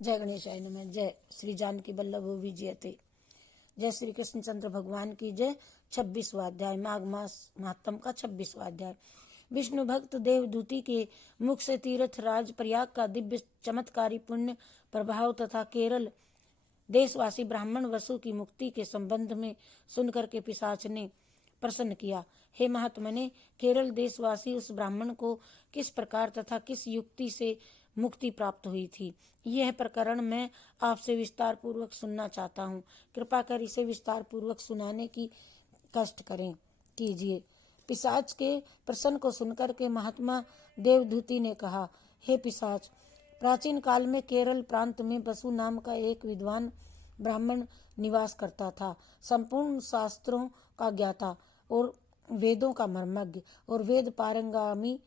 जय गणेशाय नमः। जय श्री जानकी वल्लभो विजयते। जय श्री कृष्णचंद्र भगवान की जय। 26वां अध्याय, माघ मास महात्म का 26वां अध्याय। विष्णु भक्त देवदूती के मुख से तीर्थ राज प्रयाग का दिव्य चमत्कारी पुण्य प्रभाव तथा केरल देशवासी ब्राह्मण वसु की मुक्ति के संबंध में सुनकर के पिशाच ने प्रसन्न किया। हे महात्मने, केरल देशवासी उस ब्राह्मण को किस प्रकार तथा किस युक्ति से मुक्ति प्राप्त हुई थी, यह प्रकरण मैं आपसे विस्तार पूर्वक सुनना चाहता हूँ। कृपा कर इसे विस्तार पूर्वक सुनाने की कष्ट कीजिए। पिशाच के प्रश्न को सुनकर के महात्मा देवदूती ने कहा, हे पिशाच, प्राचीन काल में केरल प्रांत में वसु नाम का एक विद्वान ब्राह्मण निवास करता था। संपूर्ण शास्त्रों का ज्ञाता और वेदों का मर्मज्ञ और वेद पारंगामी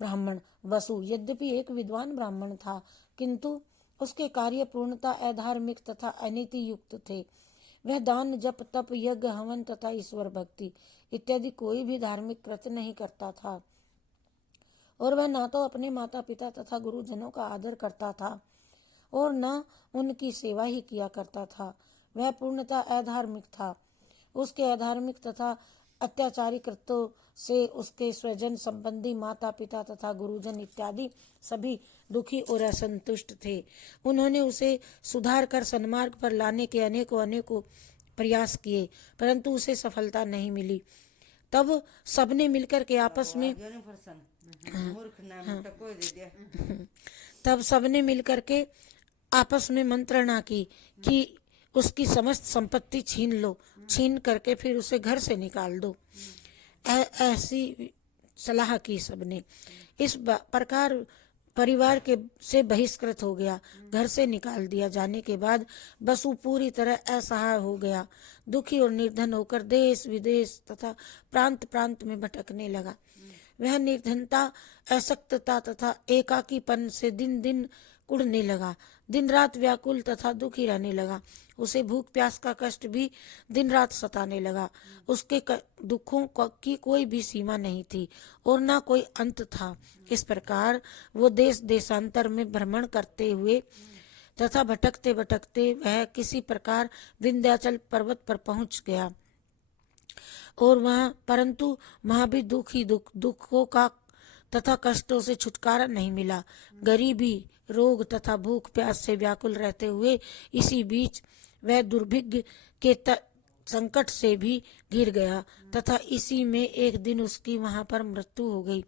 ब्राह्मण वसु यद्यपि एक विद्वान ब्राह्मण था, किंतु उसके कार्य पूर्णता अधार्मिक तथा अनीति युक्त थे। वह दान, जप, तप, यज्ञ, हवन तथा ईश्वर भक्ति इत्यादि कोई भी धार्मिक कृत्य नहीं करता था, और वह न तो अपने माता पिता तथा गुरुजनों का आदर करता था और न उनकी सेवा ही किया करता था। वह पूर्णतः अधार्मिक था। उसके अधार्मिक तथा अत्याचारी कृत्यों से उसके स्वजन संबंधी माता पिता तथा गुरुजन इत्यादि सभी दुखी और असंतुष्ट थे। उन्होंने उसे सुधार कर सन्मार्ग पर लाने के अनेकों प्रयास किए, परंतु उसे सफलता नहीं मिली। तब सबने मिलकर के आपस में मंत्रणा की कि उसकी समस्त संपत्ति छीन करके फिर उसे घर से निकाल दो। ऐसी सलाह की सबने। इस प्रकार परिवार के से बहिष्कृत हो गया। घर से निकाल दिया जाने के बाद वसु पूरी तरह असहाय हो गया। दुखी और निर्धन होकर देश विदेश तथा प्रांत प्रांत में भटकने लगा। वह निर्धनता, अशक्तता तथा एकाकीपन से दिन दिन कुढ़ने लगा। दिन रात व्याकुल तथा दुखी रहने लगा। उसे भूख प्यास का कष्ट भी दिन रात सताने लगा। उसके दुखों की कोई भी सीमा नहीं थी और न कोई अंत था। इस प्रकार वो देश देशांतर में भ्रमण करते हुए तथा भटकते भटकते वह किसी प्रकार विंध्याचल पर्वत पर पहुंच गया, और परंतु वहां भी दुखों का तथा कष्टों से छुटकारा नहीं मिला। गरीबी, रोग तथा भूख प्यास से व्याकुल रहते हुए इसी बीच वह दुर्भिक्ष के संकट से भी घिर गया तथा इसी में एक दिन उसकी वहां पर मृत्यु हो गई,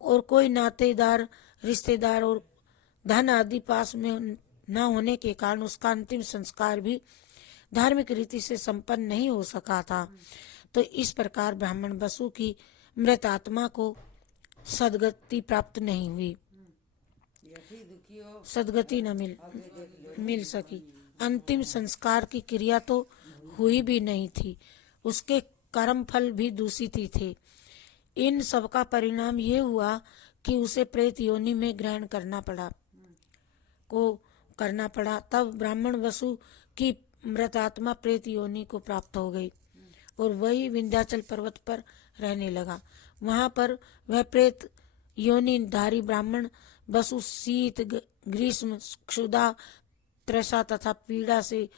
और कोई नातेदार, रिश्तेदार और धन आदि पास में न होने के कारण उसका अंतिम संस्कार भी धार्मिक रीति से संपन्न नहीं हो सका था। तो इस प्रकार ब्राह्मण वसु की मृत आत्मा को सदगति प्राप्त नहीं हुई, सदगति न मिल सकी। अंतिम संस्कार की क्रिया तो हुई भी नहीं थी, उसके कर्म फल भी दूषित ही थे। इन सब का परिणाम ये हुआ कि उसे प्रेत योनि में ग्रहण करना पड़ा। तब ब्राह्मण वसु की मृत आत्मा प्रेत योनि को प्राप्त हो गई और वही विंध्याचल पर्वत पर रहने लगा। वहां पर वह प्रेत योनि धारी ब्राह्मण वसु शीत, ग्रीष्म, क्षुधा, तृषा तथा पीड़ा से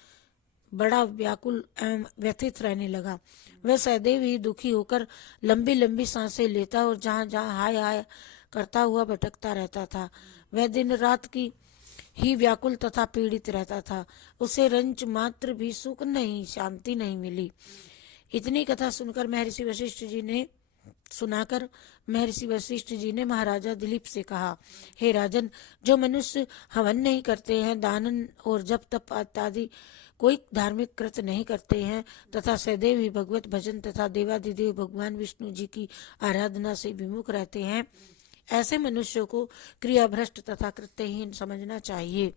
बड़ा व्याकुल एवं व्यथित रहने लगा। वह सदैव ही दुखी होकर लंबी लंबी सांसें लेता और जहाँ जहाँ हाय हाय करता हुआ भटकता रहता था। वह दिन रात की ही व्याकुल तथा पीड़ित रहता था। उसे रंच मात्र भी सुख नहीं, शांति नहीं मिली। इतनी कथा सुनाकर महर्षि वशिष्ठ जी ने महाराजा दिलीप से कहा, हे राजन, जो मनुष्य हवन नहीं करते हैं, दान और जप तप इत्यादि कोई धार्मिक कृत्य नहीं करते हैं तथा सदैव ही भगवत भजन तथा देवादिदेव भगवान विष्णु जी की आराधना से विमुख रहते हैं, ऐसे मनुष्यों को क्रियाभ्रष्ट तथा कृत्यहीन समझना चाहिए।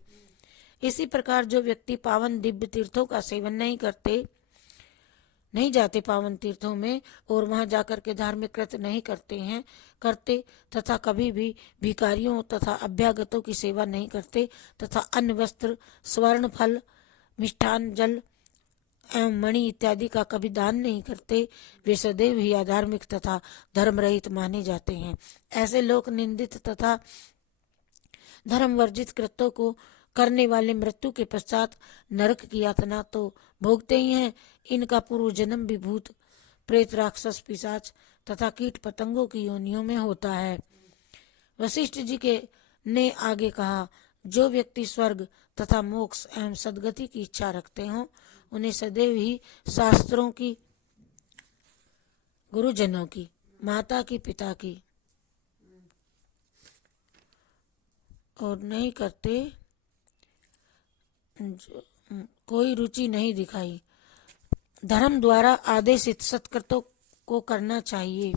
इसी प्रकार जो व्यक्ति पावन दिव्य तीर्थों का सेवन नहीं जाते पावन तीर्थों में और वहां जाकर के धार्मिक कृत्य नहीं करते तथा कभी भी भिखारियों तथा अभ्यागतों की सेवा नहीं करते तथा अन्न, वस्त्र, स्वर्ण, फल, मिष्ठान, जल एवं मणि इत्यादि का कभी दान नहीं करते, वे सदैव ही अधार्मिक तथा धर्म रहित माने जाते हैं। ऐसे लोक निंदित तथा धर्म वर्जित कृत्यों को करने वाले मृत्यु के पश्चात नरक की यातना तो भोगते ही हैं, इनका पूर्व जन्म भी भूत प्रेत राक्षस पिशाच तथा कीट पतंगों की योनियों में होता है। वशिष्ठ जी के ने आगे कहा, जो व्यक्ति स्वर्ग तथा मोक्ष एवं सद्गति की इच्छा रखते हों उन्हें सदैव ही शास्त्रों की, गुरुजनों की, माता की, पिता की और नहीं करते कोई रुचि नहीं दिखाई। धर्म द्वारा आदेशित सत्कृतों को करना चाहिए।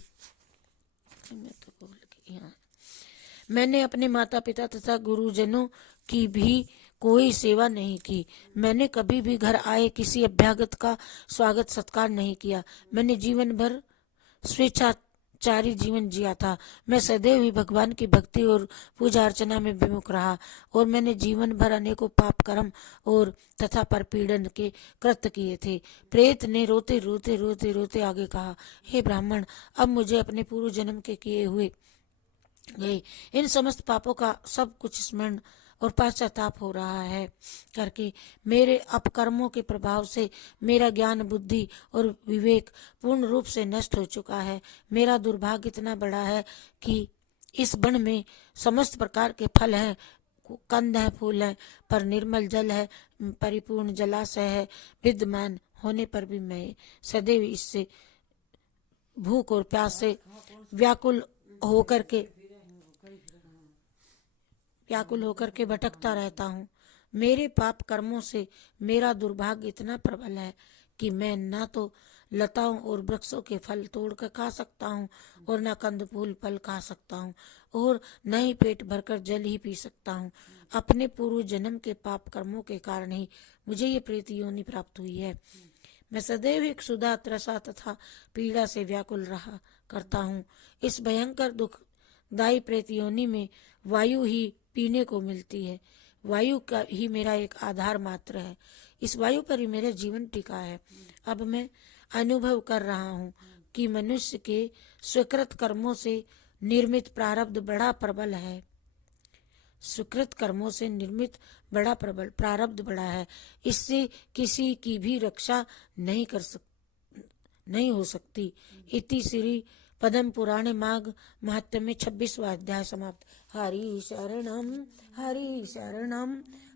मैंने अपने माता पिता तथा गुरुजनों की भी कोई सेवा नहीं की। मैंने कभी भी घर आए किसी अभ्यागत का स्वागत सत्कार नहीं किया। मैंने जीवन भर स्वेच्छाचारी जीवन जिया था। मैं सदैव ही भगवान की भक्ति और पूजा अर्चना में विमुख रहा और मैंने जीवन भर अनेकों पाप कर्म और तथा परपीड़न के कृत्य किए थे। प्रेत ने रोते रोते रोते रोते आगे कहा, हे ब्राह्मण, अब मुझे अपने पूर्व जन्म के किए हुए गए इन समस्त पापों का सब कुछ स्मरण और पश्चाताप हो रहा है करके मेरे अपकर्मों के प्रभाव से मेरा ज्ञान बुद्धि और विवेक पूर्ण रूप से नष्ट हो चुका है। मेरा दुर्भाग्य इतना बड़ा है कि इस वन में समस्त प्रकार के फल हैं, कंद है, फूल है, पर निर्मल जल है, परिपूर्ण जलाशय है विद्यमान होने पर भी मैं सदैव इससे भूख और प्यास से व्याकुल होकर के भटकता रहता हूँ। मेरे पाप कर्मों से मेरा दुर्भाग्य इतना प्रबल है कि मैं न तो लताओं और वृक्षों के फल तोड़कर खा सकता हूँ और न कंद फूल फल खा सकता हूँ और न ही पेट भरकर जल ही पी सकता हूँ। अपने पूर्व जन्म के पाप कर्मों के कारण ही मुझे ये प्रेत योनि प्राप्त हुई है। मैं सदैव एक क्षुधा त्रसा तथा पीड़ा से व्याकुल रहा करता हूँ। इस भयंकर दुखदायी प्रेत योनि में वायु ही पीने को मिलती है। वायु का ही मेरा एक आधार मात्र है। इस वायु पर ही मेरा जीवन टिका है। अब मैं अनुभव कर रहा हूँ कि मनुष्य के स्वीकृत कर्मों से निर्मित प्रारब्ध बड़ा प्रबल है। सुकृत कर्मों से निर्मित बड़ा प्रबल प्रारब्ध बड़ा है। इससे किसी की भी रक्षा नहीं हो सकती। इति श्री पद्म पुराणे माघ महात्म्य में 26वां अध्याय समाप्त। हरि शरणम हरि शरणम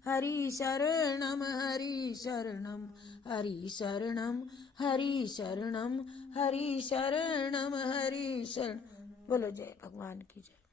हरि शरणम हरि शरणम हरि शरणम हरि शरणम हरि शरणम हरि शरण। बोलो जय भगवान की जय।